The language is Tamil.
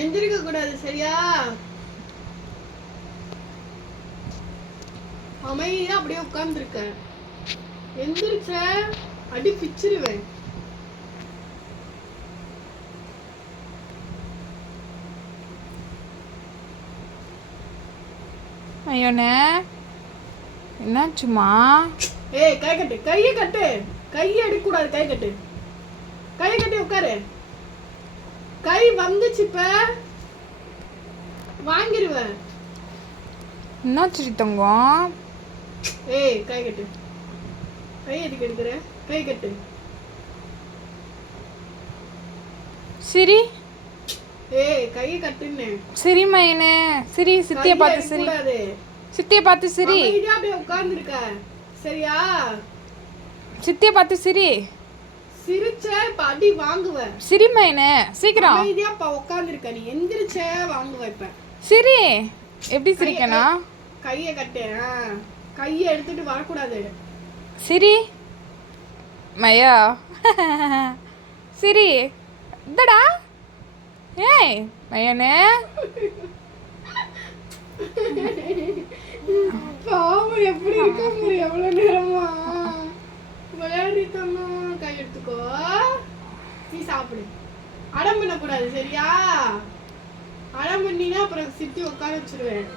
எந்திரிக்க கூடாது சரியா? அமைதியா அப்படியே உட்கார்ந்துருக்க. எந்திரிச்ச அடி பிச்சிருவேன். ஐயோண்ணே என்னாச்சுமா? ஏய் கை கட்டு, கையை கட்டு. கையை எடுக்கக்கூடாது, கை கட்டு. கையை கட்டி உட்காரு. கை வந்துச்சு இப்ப வாங்கிருவேன். என்னாச்சு தங்கம்? ஏய் கை கட்டு. கை எதுக்கு எடுக்கிற? கை கட்டு. சிரி ஏய் கையை கட்டுன்னு. சிரி மைனே சிரி. சித்தியை பார்த்து சிரி. சித்தியை பார்த்து சிரி. அமைதியா அப்படியே உட்கார்ந்துருக்க சரியா? சித்தியை பார்த்து சிரி. சிரிச்ச இப்ப அடி வாங்குவேன். சிரி மைனே சீக்கிரம். அமைதியா இப்ப உட்கார்ந்துருக்க. நீ எந்திரிச்ச வாங்குவேன் இப்ப. சிரி. எப்படி சிரிக்கணும்? கையை கட்டு. கையை எடுத்துட்டு வரக்கூடாது. சிரி மையா. சிரி இதடா. ஏய் மையனே. பாவம் எப்படி இருக்க முடியும் எவ்வளவு நேரமா? விளையாடிட்டோம்னா கை எடுத்துக்கோ. நீ சாப்பிடு. அடம் பண்ணக்கூடாது சரியா? அடம் பண்ணினா அப்புறம் சித்தி உட்கார வச்சிருவேன்.